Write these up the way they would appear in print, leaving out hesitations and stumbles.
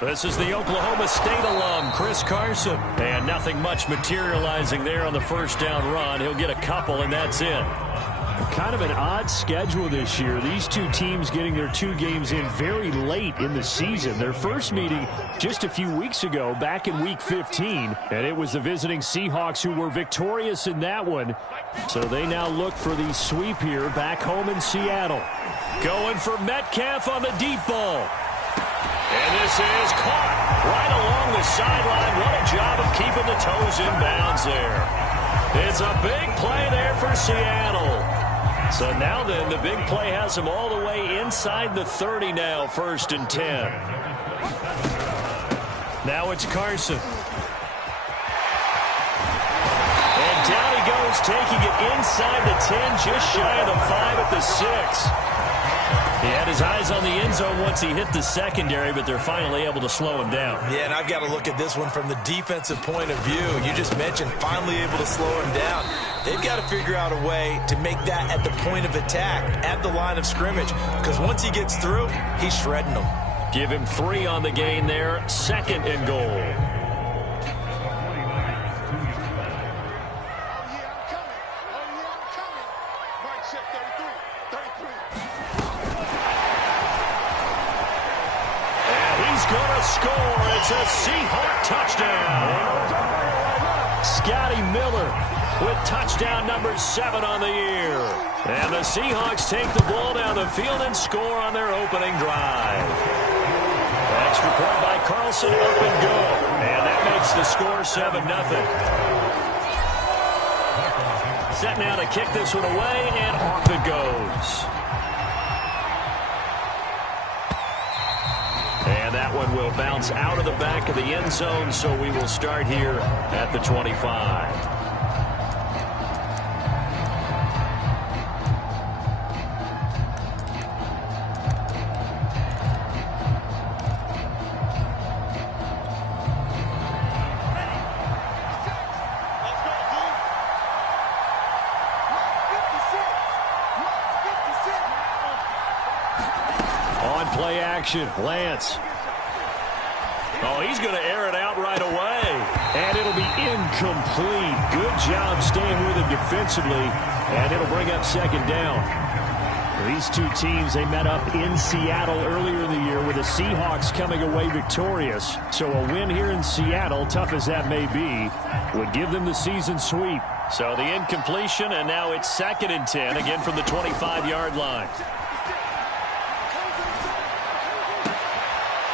This is the Oklahoma State alum, Chris Carson. And nothing much materializing there on the first down run. He'll get a couple, and that's it. Kind of an odd schedule this year. These two teams getting their 2 games in very late in the season. Their first meeting just a few weeks ago, back in Week 15. And it was the visiting Seahawks who were victorious in that one. So they now look for the sweep here back home in Seattle. Going for Metcalf on the deep ball. And this is caught right along the sideline. What a job of keeping the toes in bounds there. It's a big play there for Seattle. So now then, the big play has him all the way inside the 30 now, 1st and 10. Now it's Carson. And down he goes, taking it inside the 10, just shy of the 5 at the 6. He had his eyes on the end zone once he hit the secondary, but they're finally able to slow him down. Yeah, and I've got to look at this one from the defensive point of view. You just mentioned finally able to slow him down. They've got to figure out a way to make that at the point of attack, at the line of scrimmage, because once he gets through, he's shredding them. Give him 3 on the gain there, 2nd and goal. Score. It's a Seahawk touchdown. Scotty Miller with touchdown number 7 on the year. And the Seahawks take the ball down the field and score on their opening drive. Extra point by Carlson, up and go. And that makes the score 7-0. Set now to kick this one away, and off it goes. And that one will bounce out of the back of the end zone, so we will start here at the 25. On play action, Lance. Oh, he's going to air it out right away. And it'll be incomplete. Good job staying with it defensively. And it'll bring up 2nd down. These two teams, they met up in Seattle earlier in the year with the Seahawks coming away victorious. So a win here in Seattle, tough as that may be, would give them the season sweep. So the incompletion, and now it's 2nd and 10, again from the 25-yard line.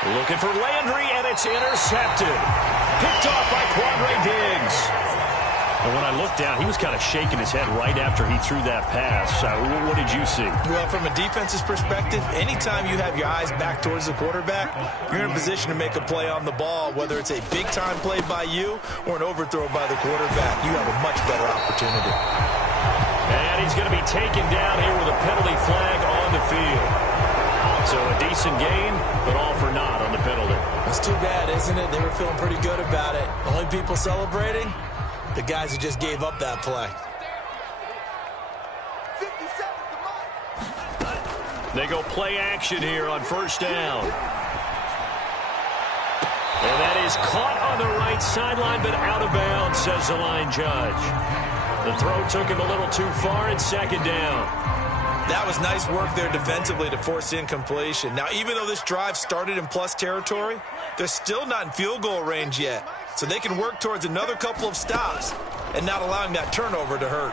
Looking for Landry, and it's intercepted. Picked off by Quandre Diggs. And when I looked down, he was kind of shaking his head right after he threw that pass. What did you see? Well, from a defense's perspective, anytime you have your eyes back towards the quarterback, you're in a position to make a play on the ball, whether it's a big-time play by you or an overthrow by the quarterback. You have a much better opportunity. And he's going to be taken down here with a penalty flag on the field. So a decent gain, but all for naught on the penalty. That's too bad, isn't it? They were feeling pretty good about it. Only people celebrating, the guys who just gave up that play. They go play action here on 1st down. And that is caught on the right sideline, but out of bounds, says the line judge. The throw took him a little too far. It's 2nd down. That was nice work there defensively to force incompletion. Now, even though this drive started in plus territory, they're still not in field goal range yet. So they can work towards another couple of stops and not allowing that turnover to hurt.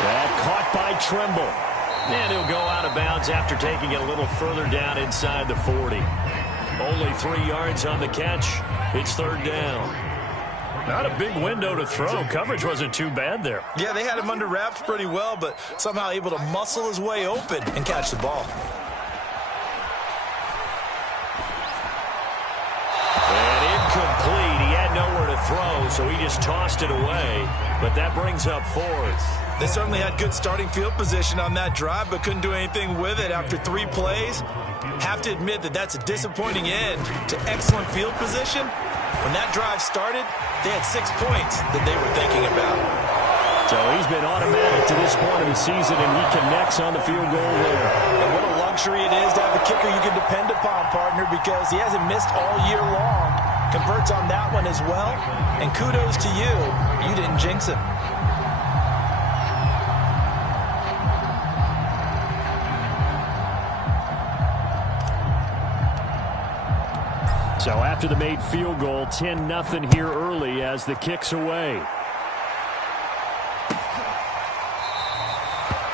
That caught by Trimble. And he'll go out of bounds after taking it a little further down inside the 40. Only 3 yards on the catch. It's 3rd down. Not a big window to throw. Coverage wasn't too bad there. Yeah, they had him under wraps pretty well, but somehow able to muscle his way open and catch the ball. And incomplete. He had nowhere to throw, so he just tossed it away. But that brings up 4th. They certainly had good starting field position on that drive, but couldn't do anything with it after 3 plays. Have to admit that that's a disappointing end to excellent field position. When that drive started, they had 6 points that they were thinking about. So he's been automatic to this point of the season, and he connects on the field goal there. And what a luxury it is to have a kicker you can depend upon, partner, because he hasn't missed all year long. Converts on that one as well. And kudos to you. You didn't jinx him. So after the made field goal, 10-0 here early as the kick's away.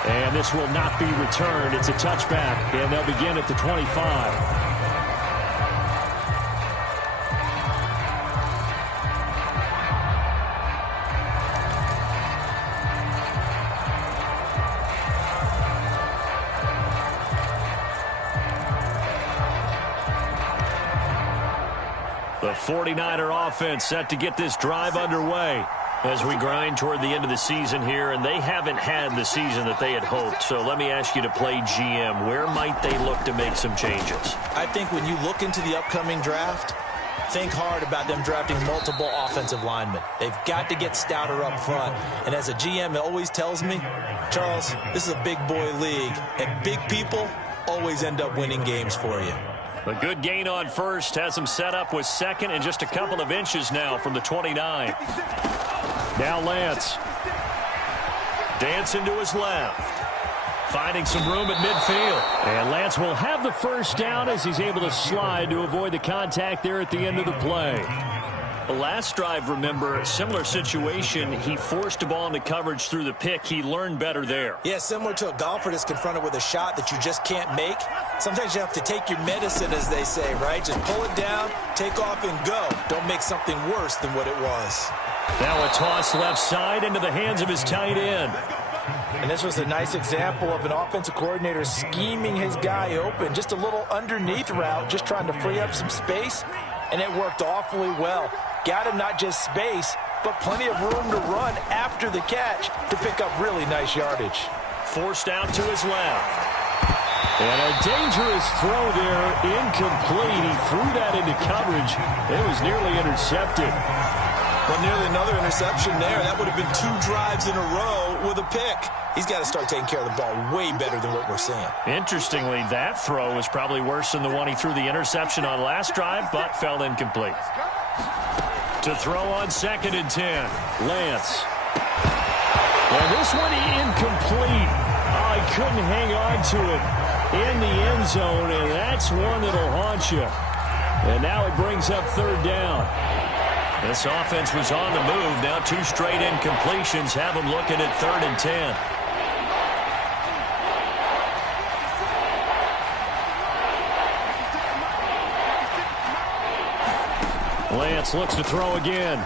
And this will not be returned. It's a touchback, and they'll begin at the 25. The 49er offense set to get this drive underway as we grind toward the end of the season here, and they haven't had the season that they had hoped. So let me ask you to play GM. Where might they look to make some changes? I think when you look into the upcoming draft, think hard about them drafting multiple offensive linemen. They've got to get stouter up front. And as a GM, it always tells me, Charles, this is a big boy league, and big people always end up winning games for you. A good gain on first has him set up with second and just a couple of inches now from the 29. Now Lance. Dancing to his left. Finding some room at midfield. And Lance will have the first down as he's able to slide to avoid the contact there at the end of the play. The last drive, remember, similar situation. He forced a ball into coverage through the pick. He learned better there. Yeah, similar to a golfer that's confronted with a shot that you just can't make. Sometimes you have to take your medicine, as they say, right? Just pull it down, take off, and go. Don't make something worse than what it was. Now a toss left side into the hands of his tight end. And this was a nice example of an offensive coordinator scheming his guy open. Just a little underneath route, just trying to free up some space. And it worked awfully well. Got him not just space, but plenty of room to run after the catch to pick up really nice yardage. Forced out to his left. And a dangerous throw there, incomplete. He threw that into coverage. It was nearly intercepted. Well, nearly another interception there. That would have been 2 drives in a row with a pick. He's got to start taking care of the ball way better than what we're seeing. Interestingly, that throw was probably worse than the one he threw the interception on last drive, but fell incomplete. To throw on 2nd and 10, Lance. And this one incomplete. Oh, he couldn't hang on to it in the end zone, and that's one that'll haunt you. And now it brings up 3rd down. This offense was on the move. Now 2 straight incompletions have them looking at 3rd and 10. Lance looks to throw again.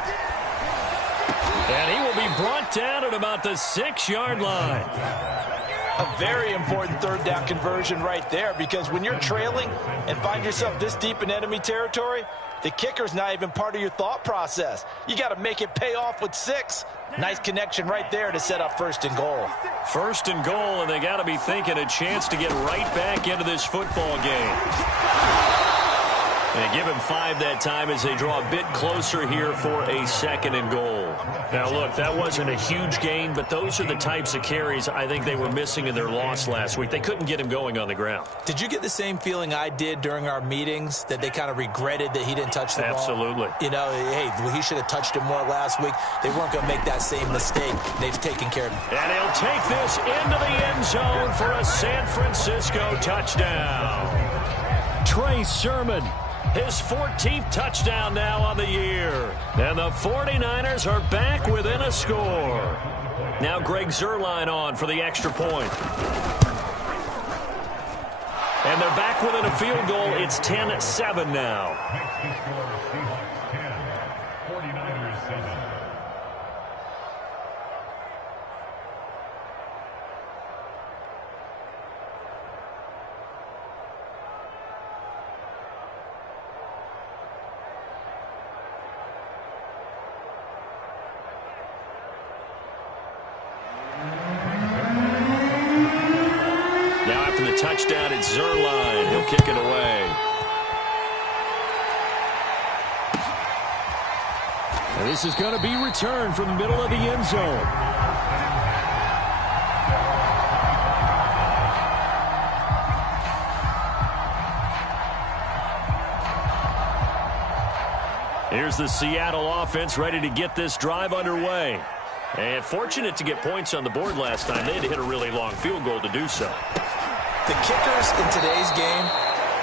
And he will be brought down at about the 6-yard line. A very important 3rd down conversion right there, because when you're trailing and find yourself this deep in enemy territory, the kicker's not even part of your thought process. You got to make it pay off with 6. Nice connection right there to set up 1st and goal. 1st and goal, and they got to be thinking a chance to get right back into this football game. And give him 5 that time as they draw a bit closer here for a 2nd and goal. Now, look, that wasn't a huge gain, but those are the types of carries I think they were missing in their loss last week. They couldn't get him going on the ground. Did you get the same feeling I did during our meetings, that they kind of regretted that he didn't touch the ball? Absolutely. You know, hey, he should have touched it more last week. They weren't going to make that same mistake. They've taken care of it. And he'll take this into the end zone for a San Francisco touchdown. Trey Sermon. His 14th touchdown now on the year. And the 49ers are back within a score. Now Greg Zuerlein on for the extra point. And they're back within a field goal. It's 10-7 now. 49ers 7. Touchdown, it's Zuerlein. He'll kick it away. And this is going to be returned from the middle of the end zone. Here's the Seattle offense ready to get this drive underway. And fortunate to get points on the board last time. They had to hit a really long field goal to do so. The kickers in today's game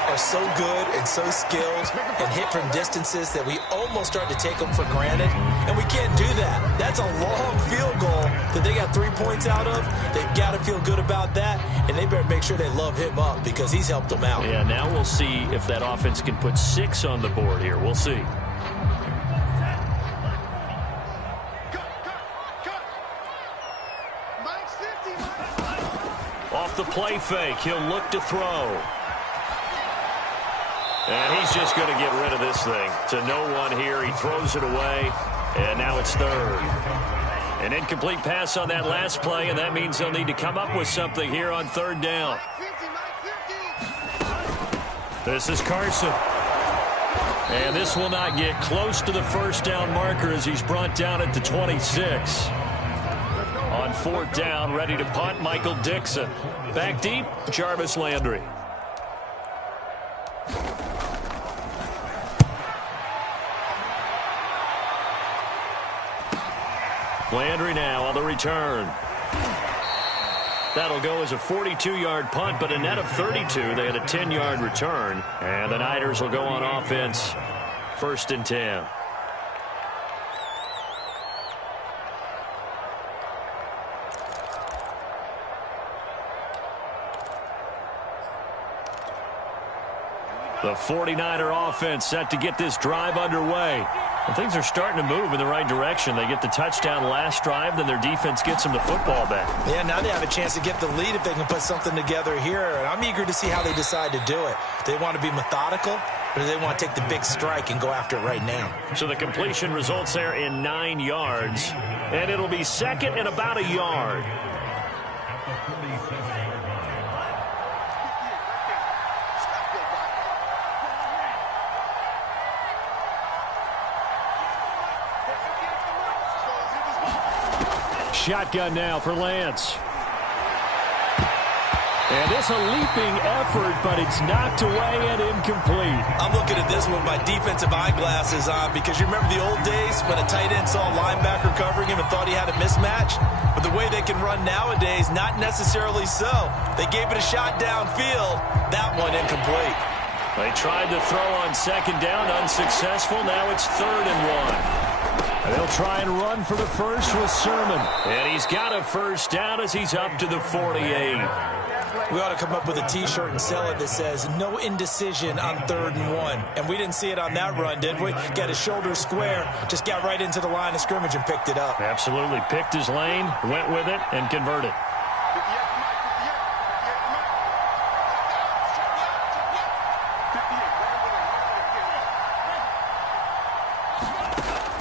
are so good and so skilled and hit from distances that we almost start to take them for granted, and we can't do that. That's a long field goal that they got 3 points out of. They've got to feel good about that, and they better make sure they love him up because he's helped them out. Yeah, now we'll see if that offense can put 6 on the board here. We'll see. Off the play fake, he'll look to throw. And he's just going to get rid of this thing. To no one here. He throws it away. And now it's third. An incomplete pass on that last play, and that means they'll need to come up with something here on third down. This is Carson. And this will not get close to the first down marker as he's brought down at the 26. On fourth down, ready to punt, Michael Dixon. Back deep, Jarvis Landry. Landry now on the return. That'll go as a 42-yard punt, but a net of 32. They had a 10-yard return. And the Niners will go on offense. 1st and 10. The 49er offense set to get this drive underway. And things are starting to move in the right direction. They get the touchdown last drive, then their defense gets them the football back. Yeah, now they have a chance to get the lead if they can put something together here. And I'm eager to see how they decide to do it. Do they want to be methodical, or do they want to take the big strike and go after it right now? So the completion results there in 9 yards. And it'll be second and about a yard. Shotgun now for Lance. And it's a leaping effort, but it's knocked away and incomplete. I'm looking at this with my defensive eyeglasses on because you remember the old days when a tight end saw a linebacker covering him and thought he had a mismatch? But the way they can run nowadays, not necessarily so. They gave it a shot downfield. That one incomplete. They tried to throw on second down, unsuccessful. Now it's 3rd and 1. And they'll try and run for the first with Sermon. And he's got a first down as he's up to the 48. We ought to come up with a T-shirt and sell it that says, no indecision on 3rd and 1. And we didn't see it on that run, did we? Got his shoulder square, just got right into the line of scrimmage and picked it up. Absolutely. Picked his lane, went with it, and converted.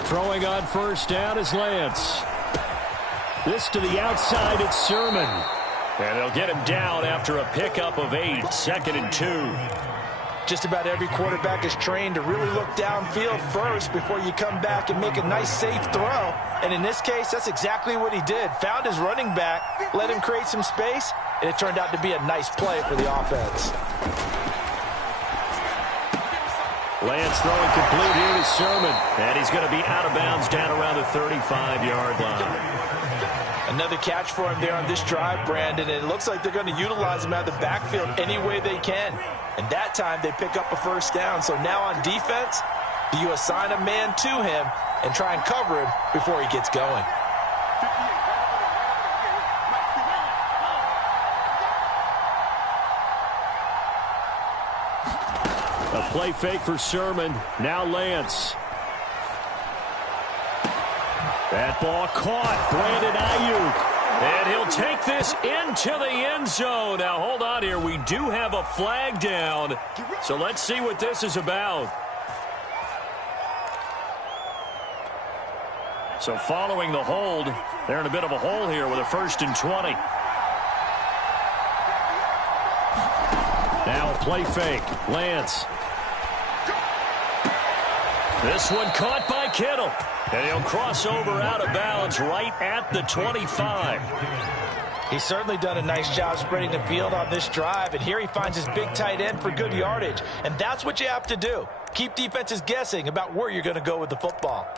Throwing on first down is Lance. This to the outside, it's Sermon. And they'll get him down after a pickup of 8, 2nd and 2. Just about every quarterback is trained to really look downfield first before you come back and make a nice, safe throw. And in this case, that's exactly what he did. Found his running back, let him create some space, and it turned out to be a nice play for the offense. Lance throwing complete here to Sermon. And he's going to be out of bounds down around the 35-yard line. Another catch for him there on this drive, Brandon, and it looks like they're going to utilize him out of the backfield any way they can. And that time they pick up a first down. So now on defense, do you assign a man to him and try and cover him before he gets going? A play fake for Sermon. Now Lance. That ball caught. Brandon Ayuk. And he'll take this into the end zone. Now, hold on here. We do have a flag down. So let's see what this is about. So following the hold, they're in a bit of a hole here with a 1st and 20. Now a play fake. Lance. This one caught by Kittle. And he'll cross over out of bounds right at the 25. He's certainly done a nice job spreading the field on this drive. And here he finds his big tight end for good yardage. And that's what you have to do. Keep defenses guessing about where you're going to go with the football.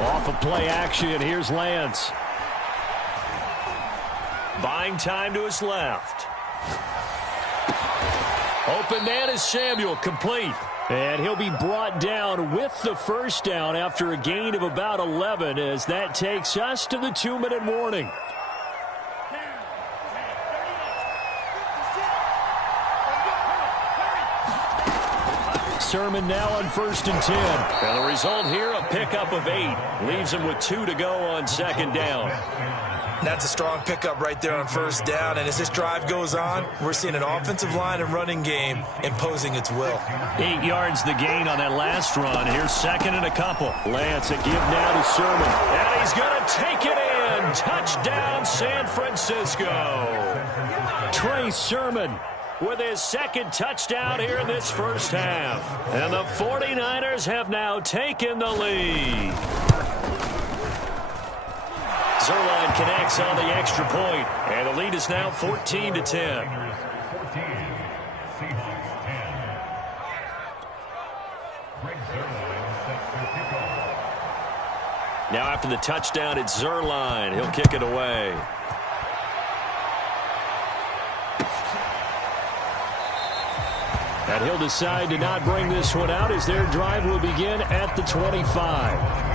Off of play action, here's Lance. Buying time to his left. Open man is Samuel, complete. And he'll be brought down with the first down after a gain of about 11 as that takes us to the 2-minute warning. Sermon now on 1st and 10. And the result here, a pickup of 8. Leaves him with 2 to go on 2nd down. That's a strong pickup right there on 1st down. And as this drive goes on, we're seeing an offensive line and running game imposing its will. 8 yards the gain on that last run. Here's 2nd and a couple. Lance a give now to Sermon. And he's going to take it in. Touchdown, San Francisco. Trey Sermon with his 2nd touchdown here in this first half. And the 49ers have now taken the lead. Zerline connects on the extra point, and the lead is now 14-10. Now after the touchdown, it's Zerline. He'll kick it away. And he'll decide to not bring this one out as their drive will begin at the 25.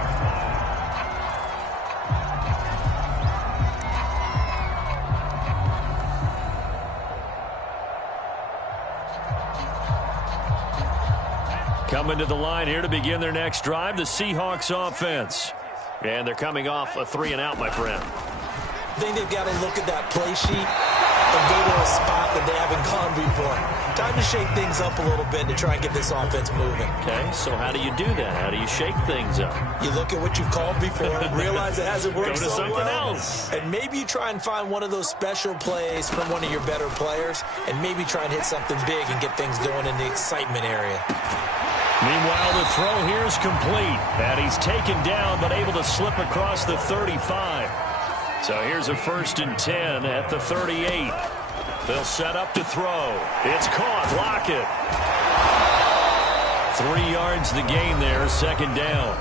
Coming to the line here to begin their next drive, the Seahawks offense. And they're coming off a 3-and-out, my friend. I think they've got to look at that play sheet and go to a spot that they haven't gone before. Time to shake things up a little bit to try and get this offense moving. Okay, so how do you do that? How do you shake things up? You look at what you've called before, realize it hasn't worked so well. Go to something else. And maybe you try and find one of those special plays from one of your better players, and maybe try and hit something big and get things going in the excitement area. Meanwhile, the throw here is complete. And he's taken down, but able to slip across the 35. So here's a 1st and 10 at the 38. They'll set up to throw. It's caught. Lockett. 3 yards the gain there, 2nd down.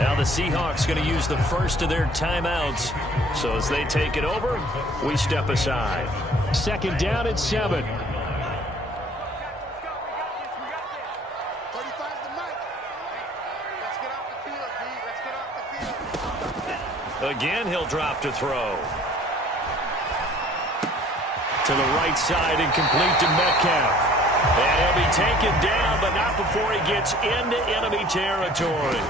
Now the Seahawks going to use the first of their timeouts. So as they take it over, we step aside. 2nd down at 7. Again, he'll drop to throw. To the right side and complete to Metcalf. And he'll be taken down, but not before he gets into enemy territory.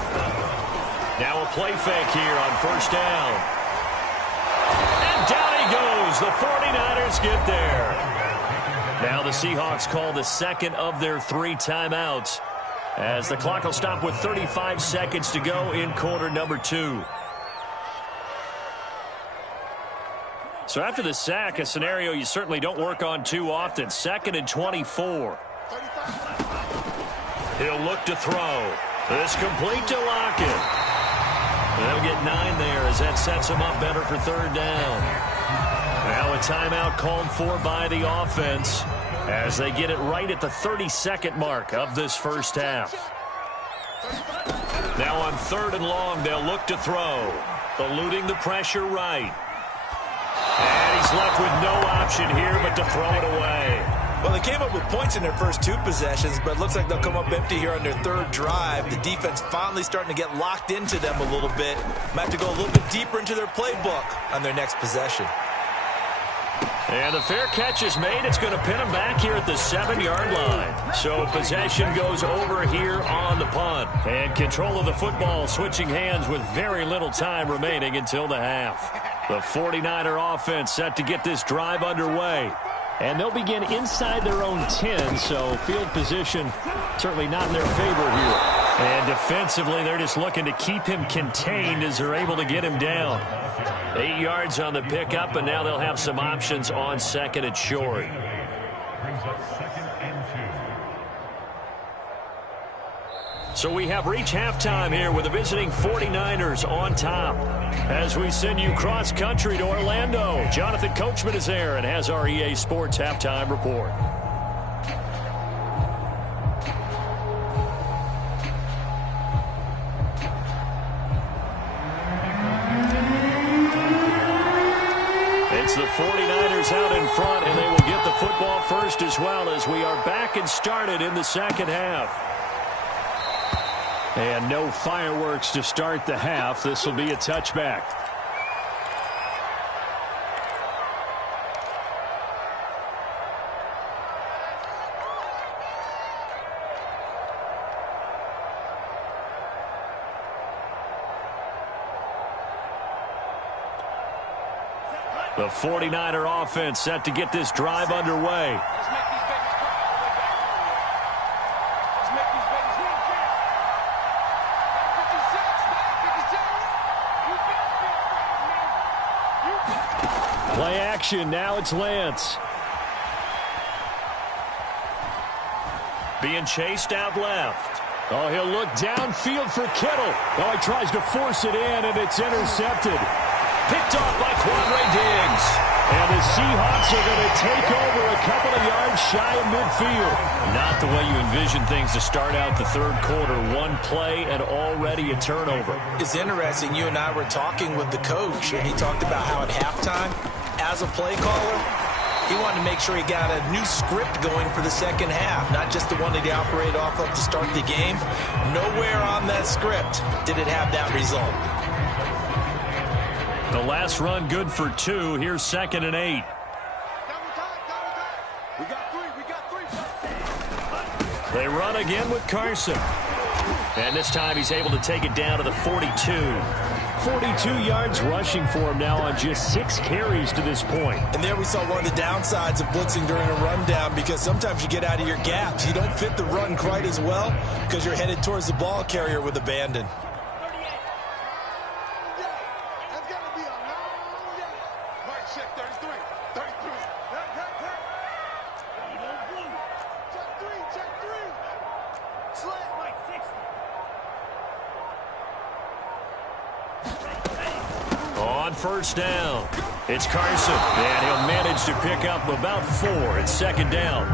Now a play fake here on 1st down. And down he goes. The 49ers get there. Now the Seahawks call the 2nd of their 3 timeouts, as the clock will stop with 35 seconds to go in quarter number 2. So after the sack, a scenario you certainly don't work on too often. 2nd and 24. He'll look to throw. This complete to Lockett. They'll get 9 there as that sets him up better for 3rd down. Now a timeout called for by the offense as they get it right at the 32nd mark of this first half. Now on 3rd and long, they'll look to throw. Eluding the pressure right. And he's left with no option here but to throw it away. Well, they came up with points in their first 2 possessions, but it looks like they'll come up empty here on their 3rd drive. The defense finally starting to get locked into them a little bit. Might have to go a little bit deeper into their playbook on their next possession. And the fair catch is made. It's going to pin him back here at the 7-yard line. So possession goes over here on the punt. And control of the football switching hands with very little time remaining until the half. The 49er offense set to get this drive underway. And they'll begin inside their own 10, so field position certainly not in their favor here. And defensively, they're just looking to keep him contained as they're able to get him down. 8 yards on the pickup, and now they'll have some options on 2nd and short. Brings up 2nd and So we have reached halftime here with the visiting 49ers on top. As we send you cross-country to Orlando, Jonathan Coachman is there and has our EA Sports halftime report. It's the 49ers out in front, and they will get the football first as well as we are back and started in the second half. And no fireworks to start the half. This will be a touchback. The 49er offense set to get this drive underway. Play action. Now it's Lance. Being chased out left. Oh, he'll look downfield for Kittle. Oh, he tries to force it in, and it's intercepted. Picked off by Quandre Diggs. And the Seahawks are going to take over a couple of yards shy of midfield. Not the way you envision things to start out the third quarter. One play and already a turnover. It's interesting. You and I were talking with the coach, and he talked about how at halftime, as a play caller, he wanted to make sure he got a new script going for the second half, not just the one that he operated off of to start the game. Nowhere on that script did it have that result. The last run good for 2. Here's 2nd and 8. They run again with Carson. And this time he's able to take it down to the 42. 42 yards rushing for him now on just 6 carries to this point. And there we saw one of the downsides of blitzing during a rundown, because sometimes you get out of your gaps. You don't fit the run quite as well because you're headed towards the ball carrier with abandon. On first down, it's Carson, and he'll manage to pick up about 4. It's 2nd down.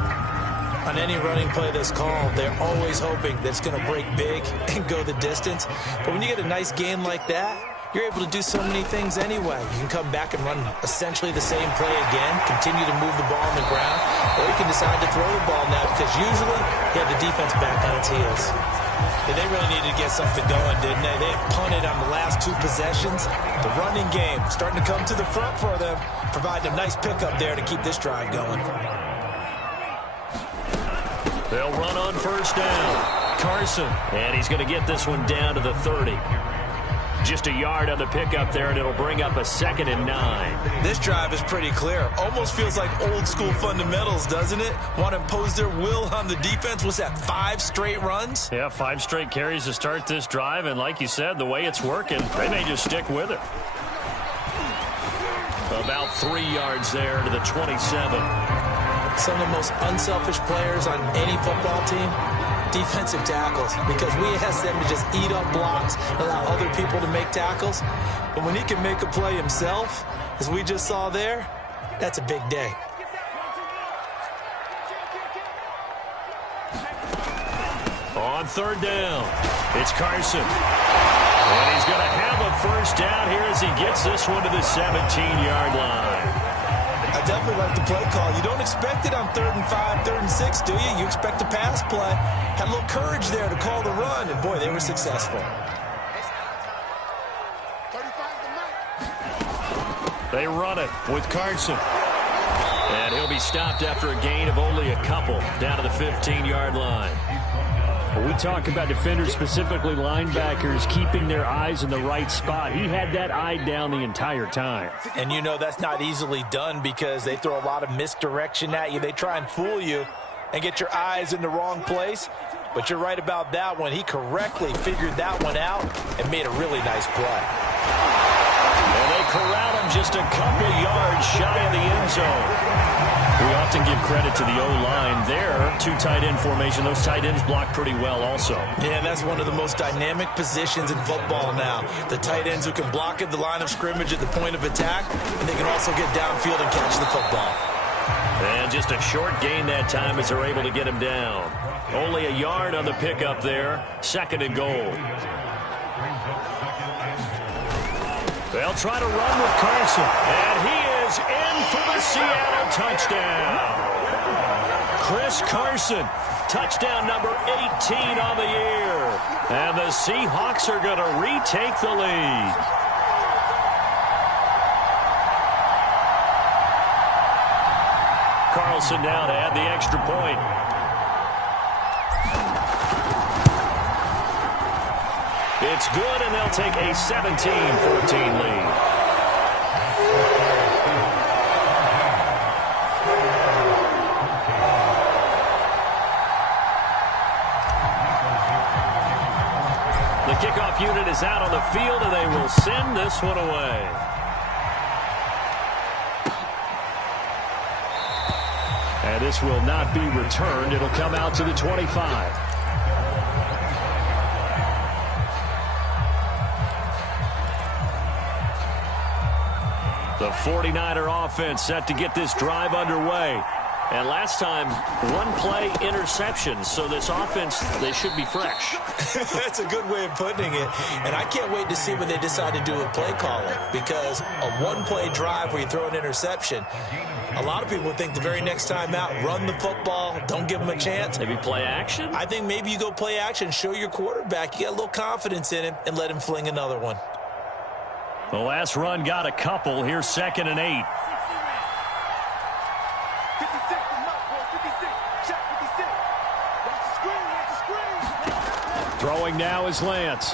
On any running play that's called, they're always hoping that it's going to break big and go the distance. But when you get a nice gain like that, you're able to do so many things anyway. You can come back and run essentially the same play again, continue to move the ball on the ground, or you can decide to throw the ball now, because usually you have the defense back on its heels. Yeah, they really needed to get something going, didn't they? They punted on the last 2 possessions. The running game starting to come to the front for them, providing a nice pickup there to keep this drive going. They'll run on first down. Carson, and he's going to get this one down to the 30. Just a yard on the pickup there, and it'll bring up a 2nd and 9. This drive is pretty clear. Almost feels like old school fundamentals, doesn't it? Want to impose their will on the defense. What's that, 5 straight runs? Yeah, 5 straight carries to start this drive, and like you said, the way it's working, they may just stick with it. About 3 yards there to the 27. Some of the most unselfish players on any football team, defensive tackles, because we ask them to just eat up blocks, allow other people to make tackles. But when he can make a play himself, as we just saw there, that's a big day. On 3rd down, it's Carson. And he's going to have a first down here as he gets this one to the 17-yard line. I definitely like the play call. You don't expect it on 3rd and 5, 3rd and 6, do you? You expect a pass play. Had a little courage there to call the run, and boy, they were successful. They run it with Carson. And he'll be stopped after a gain of only a couple down to the 15-yard line. When we talk about defenders, specifically linebackers, keeping their eyes in the right spot, he had that eye down the entire time. And you know that's not easily done because they throw a lot of misdirection at you. They try and fool you and get your eyes in the wrong place. But you're right about that one. He correctly figured that one out and made a really nice play. And they corral him just a couple yards shy of the end zone. We often give credit to the O-line there. Two tight end formation. Those tight ends block pretty well also. Yeah, that's one of the most dynamic positions in football now. The tight ends who can block at the line of scrimmage at the point of attack, and they can also get downfield and catch the football. And just a short gain that time as they're able to get him down. Only a yard on the pickup there. 2nd and goal. They'll try to run with Carson. And he is in for the Seattle touchdown. Chris Carson, touchdown number 18 on the year. And the Seahawks are going to retake the lead. Carlson now to add the extra point. It's good, and they'll take a 17-14 lead. The kickoff unit is out on the field, and they will send this one away. And this will not be returned. It'll come out to the 25. The 49er offense set to get this drive underway. And last time, one play interception. So this offense, they should be fresh. That's a good way of putting it. And I can't wait to see what they decide to do with play calling. Because a one-play drive where you throw an interception, a lot of people think the very next time out, run the football, don't give them a chance. Maybe play action? I think maybe you go play action, show your quarterback you got a little confidence in him, and let him fling another one. The last run got a couple. Here's 2nd and 8. Throwing now is Lance.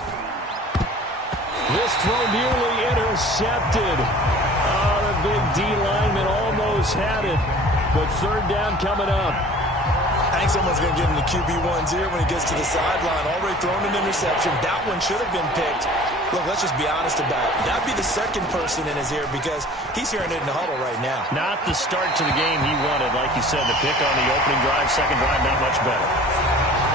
This throw nearly intercepted. Oh, the big D lineman almost had it. But 3rd down coming up. I think someone's going to get in the QB1's ear when he gets to the sideline. Already thrown an interception. That one should have been picked. Look, let's just be honest about it. That'd be the second person in his ear because he's hearing it in the huddle right now. Not the start to the game he wanted. Like you said, the pick on the opening drive, second drive, not much better.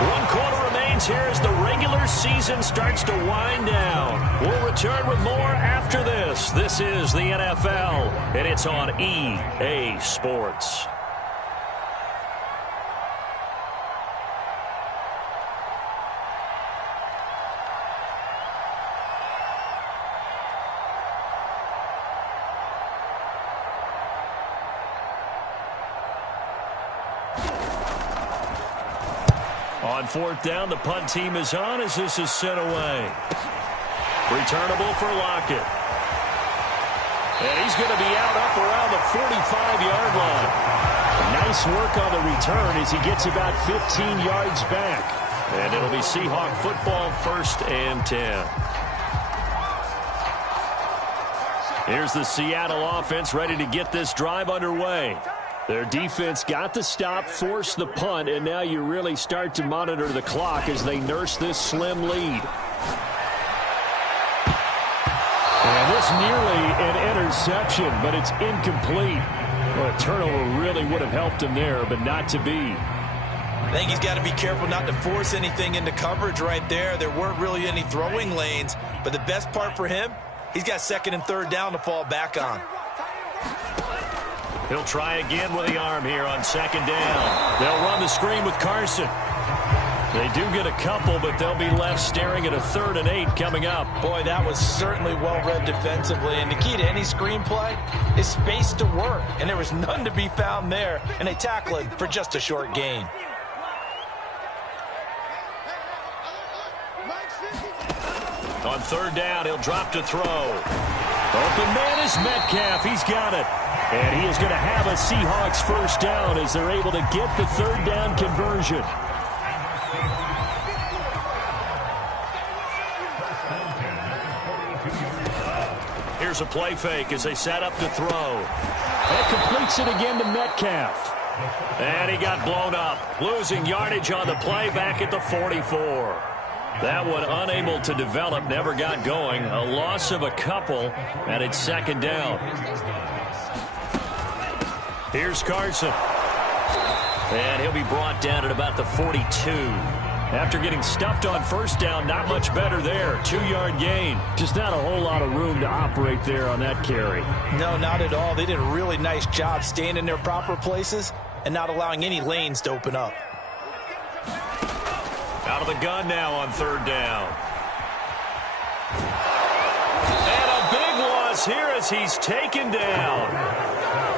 1 quarter remains here as the regular season starts to wind down. We'll return with more after this. This is the NFL, and it's on EA Sports. On 4th down, the punt team is on as this is sent away. Returnable for Lockett. And he's going to be out up around the 45-yard line. Nice work on the return as he gets about 15 yards back. And it'll be Seahawk football, 1st and 10. Here's the Seattle offense ready to get this drive underway. Their defense got the stop, forced the punt, and now you really start to monitor the clock as they nurse this slim lead. And this nearly an interception, but it's incomplete. Well, a turnover really would have helped him there, but not to be. I think he's got to be careful not to force anything into coverage right there. There weren't really any throwing lanes, but the best part for him, he's got 2nd and 3rd down to fall back on. He'll try again with the arm here on 2nd down. They'll run the screen with Carson. They do get a couple, but they'll be left staring at a 3rd and 8 coming up. Boy, that was certainly well-read defensively. And the key to any screenplay is space to work. And there was none to be found there. And they tackle it for just a short gain. On 3rd down, he'll drop to throw. Open man is Metcalf. He's got it. And he is going to have a Seahawks 1st down as they're able to get the 3rd down conversion. Here's a play fake as they set up to throw. That completes it again to Metcalf. And he got blown up, losing yardage on the play back at the 44. That one unable to develop, never got going. A loss of a couple, and it's 2nd down. Here's Carson. And he'll be brought down at about the 42. After getting stuffed on first down, not much better there. 2-yard gain. Just not a whole lot of room to operate there on that carry. No, not at all. They did a really nice job staying in their proper places and not allowing any lanes to open up. Out of the gun now on third down. And a big loss here as he's taken down.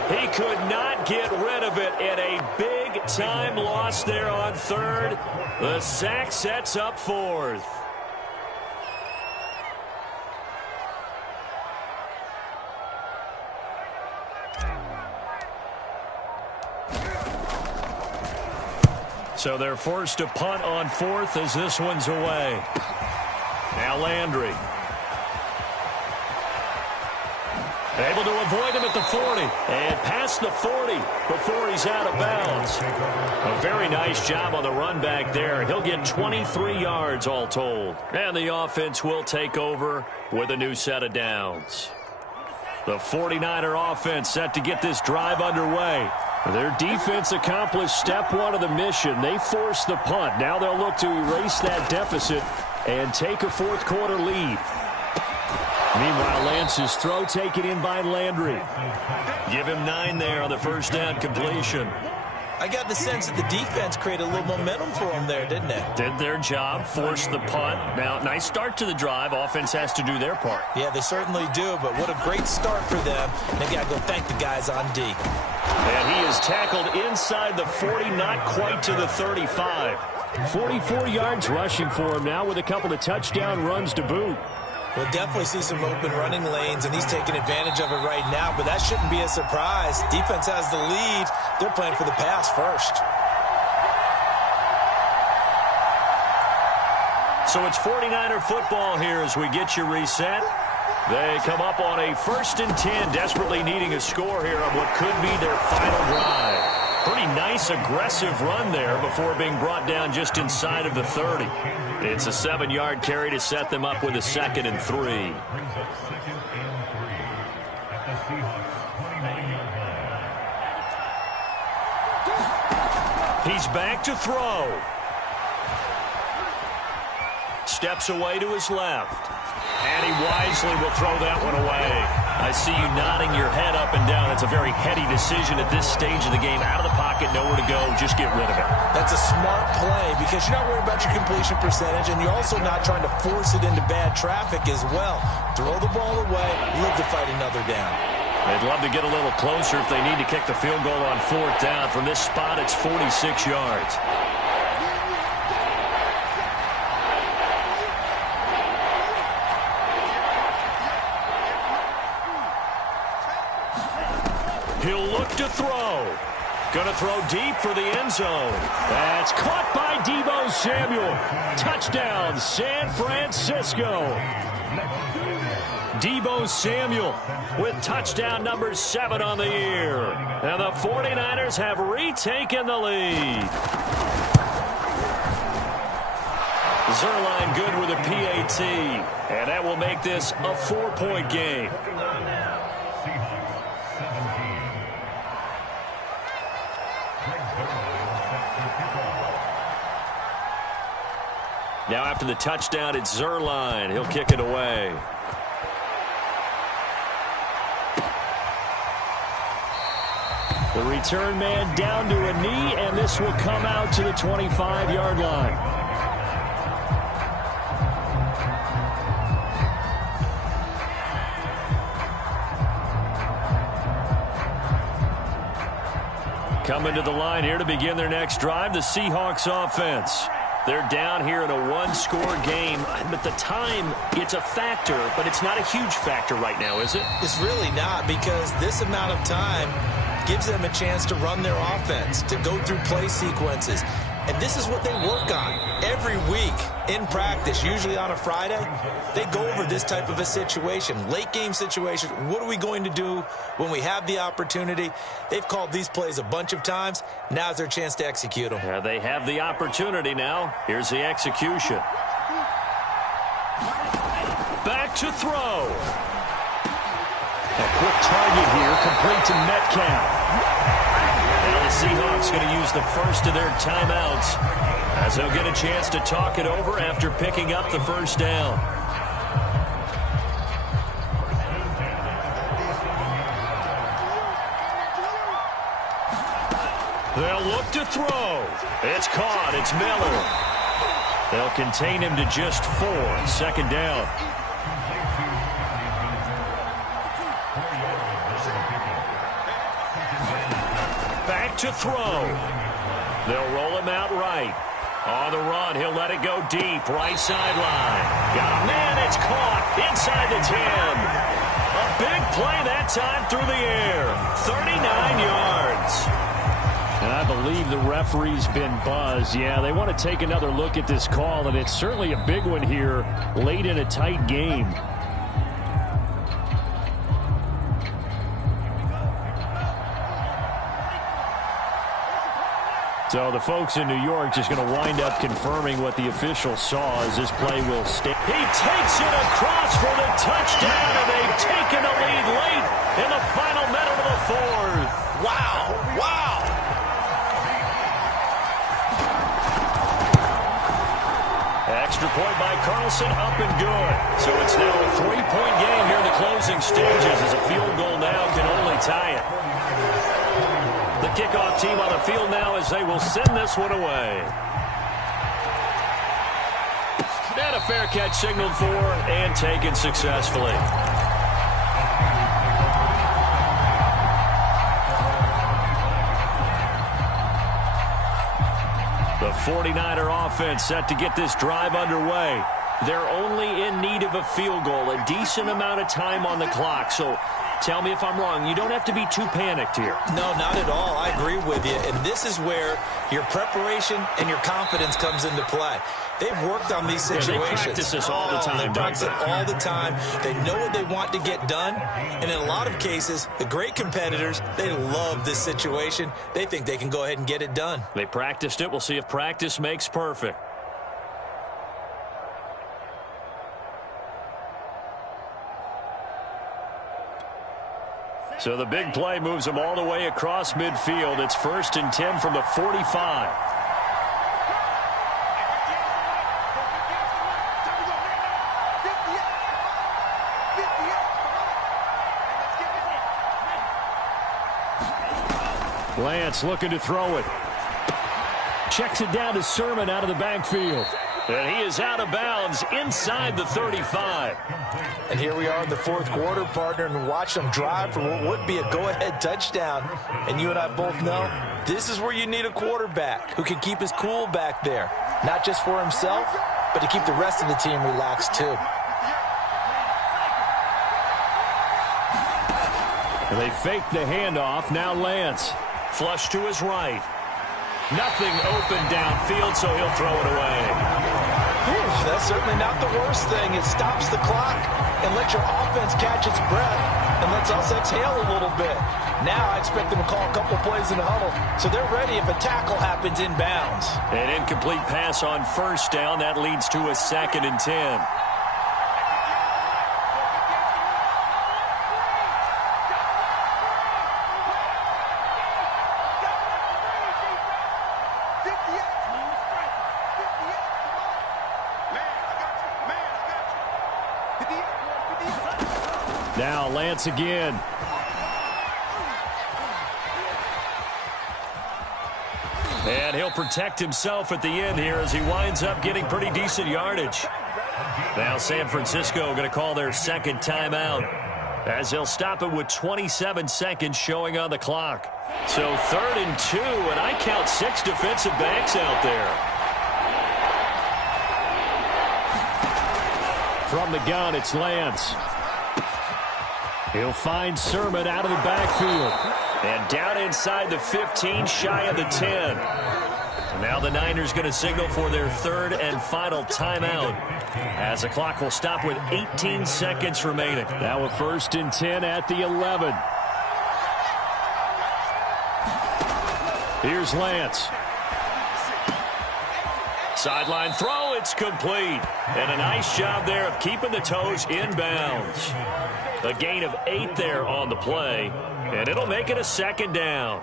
He could not get rid of it in a big-time loss there on third. The sack sets up fourth. So they're forced to punt on fourth as this one's away. Now Landry. Able to avoid him at the 40 and past the 40 before he's out of bounds. A very nice job on the run back there. He'll get 23 yards all told. And the offense will take over with a new set of downs. The 49er offense set to get this drive underway. Their defense accomplished step one of the mission. They forced the punt. Now they'll look to erase that deficit and take a fourth quarter lead. Meanwhile, Lance's throw taken in by Landry. Give him 9 there on the first down completion. I got the sense that the defense created a little momentum for them there, didn't they? Did their job, forced the punt. Now, nice start to the drive. Offense has to do their part. Yeah, they certainly do, but what a great start for them. They got to go thank the guys on D. And he is tackled inside the 40, not quite to the 35. 44 yards rushing for him now with a couple of touchdown runs to boot. We'll definitely see some open running lanes, and he's taking advantage of it right now, but that shouldn't be a surprise. Defense has the lead. They're playing for the pass first. So it's 49er football here as we get you reset. They come up on a 1st and 10, desperately needing a score here on what could be their final drive. Pretty nice, aggressive run there before being brought down just inside of the 30. It's a 7-yard carry to set them up with a 2nd and 3. He's back to throw. Steps away to his left. And he wisely will throw that one away. I see you nodding your head up and down. It's a very heady decision at this stage of the game. Out of the pocket, nowhere to go. Just get rid of it. That's a smart play because you're not worried about your completion percentage, and you're also not trying to force it into bad traffic as well. Throw the ball away, live to fight another down. They'd love to get a little closer if they need to kick the field goal on 4th down. From this spot, it's 46 yards. He'll look to throw. Going to throw deep for the end zone. That's caught by Deebo Samuel. Touchdown, San Francisco. Deebo Samuel with touchdown number 7 on the year. And the 49ers have retaken the lead. Zerline good with a PAT. And that will make this a 4-point game. Now after the touchdown, it's Zerline. He'll kick it away. The return man down to a knee, and this will come out to the 25-yard line. Coming to the line here to begin their next drive, the Seahawks offense. They're down here in a one-score game, but the time, it's a factor, but it's not a huge factor right now, is it? It's really not, because this amount of time gives them a chance to run their offense, to go through play sequences. And this is what they work on every week in practice, usually on a Friday. They go over this type of a situation, late game situation. What are we going to do when we have the opportunity? They've called these plays a bunch of times. Now's their chance to execute them. Yeah, they have the opportunity now. Here's the execution. Back to throw. A quick target here, complete to Metcalf. the Seahawks going to use the first of their timeouts as they'll get a chance to talk it over after picking up the first down. They'll look to throw. It's caught. It's Miller. They'll contain him to just 4. Second down. Back to throw. They'll roll him out right. On the run, he'll let it go deep. Right sideline. Got a man. It's caught inside the 10. A big play that time through the air. 39 yards. And I believe the referee's been buzzed. Yeah, they want to take another look at this call, and it's certainly a big one here late in a tight game. So the folks in New York just going to wind up confirming what the official saw as this play will stay. He takes it across for the touchdown, and they've taken the lead late in the final minute of the fourth. Wow, wow. Extra point by Carlson, up and good. So it's now a 3-point game here in the closing stages as a field goal now can only tie it. The kickoff team on the field now as they will send this one away. And a fair catch signaled for and taken successfully. The 49er offense set to get this drive underway. They're only in need of a field goal, a decent amount of time on the clock. So tell me if I'm wrong. You don't have to be too panicked here. No, not at all. I agree with you. And this is where your preparation and your confidence comes into play. They've worked on these situations. They practice this all the time. They practice it all the time. They know what they want to get done. And in a lot of cases, the great competitors, they love this situation. They think they can go ahead and get it done. They practiced it. We'll see if practice makes perfect. So the big play moves them all the way across midfield. It's 1st and 10 from the 45. Lance looking to throw it. Checks it down to Sermon out of the backfield. And he is out of bounds inside the 35. And here we are in the fourth quarter, partner, and watch them drive for what would be a go-ahead touchdown. And you and I both know this is where you need a quarterback who can keep his cool back there. Not just for himself, but to keep the rest of the team relaxed too. And they fake the handoff. Now Lance. Flush to his right. Nothing open downfield, so he'll throw it away. That's certainly not the worst thing. It stops the clock and lets your offense catch its breath and lets us exhale a little bit. Now I expect them to call a couple plays in the huddle, so they're ready if a tackle happens inbounds. An incomplete pass on first down. That leads to a 2nd and 10. Now Lance again. And he'll protect himself at the end here as he winds up getting pretty decent yardage. Now San Francisco going to call their 2nd timeout as they'll stop it with 27 seconds showing on the clock. So 3rd and 2, and I count 6 defensive backs out there. From the gun, it's Lance. He'll find Sermon out of the backfield. And down inside the 15, shy of the 10. Now the Niners going to signal for their 3rd and final timeout as the clock will stop with 18 seconds remaining. Now a 1st and 10 at the 11. Here's Lance. Sideline throw, it's complete. And a nice job there of keeping the toes inbounds. A gain of 8 there on the play, and it'll make it a 2nd down.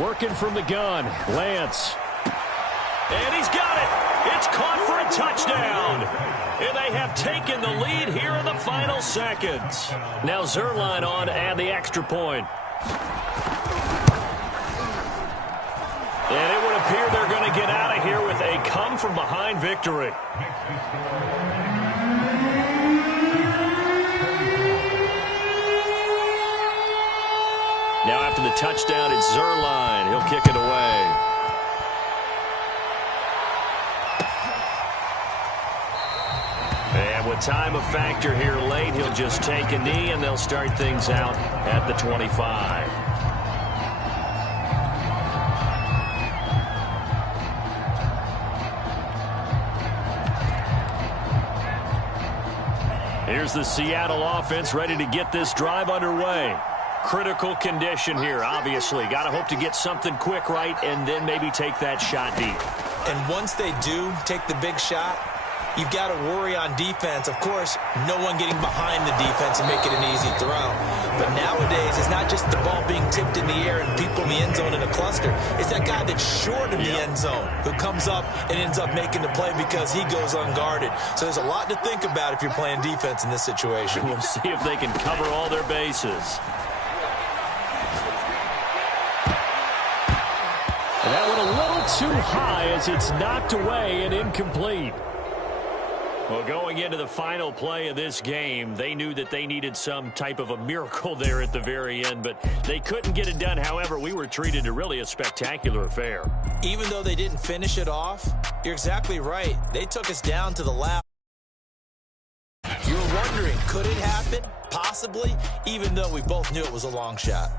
Working from the gun, Lance. And he's got it. It's caught for a touchdown. And they have taken the lead here in the final seconds. Now Zerline on to add the extra point. And it would appear they're going to get out of here with a come-from-behind victory. Now after the touchdown, it's Zerline. He'll kick it away. And with time a factor here late, he'll just take a knee, and they'll start things out at the 25. Here's the Seattle offense ready to get this drive underway. Critical condition here, obviously. Got to hope to get something quick right and then maybe take that shot deep. And once they do take the big shot, you've got to worry on defense. Of course, no one getting behind the defense and make it an easy throw. But nowadays, it's not just the ball being tipped in the air and people in the end zone in a cluster. It's that guy that's short of the end zone who comes up and ends up making the play because he goes unguarded. So there's a lot to think about if you're playing defense in this situation. We'll see if they can cover all their bases. And that went a little too high as it's knocked away and incomplete. Well, going into the final play of this game, they knew that they needed some type of a miracle there at the very end, but they couldn't get it done. However, we were treated to really a spectacular affair. Even though they didn't finish it off, you're exactly right. They took us down to the last. You were wondering, could it happen? Possibly, even though we both knew it was a long shot.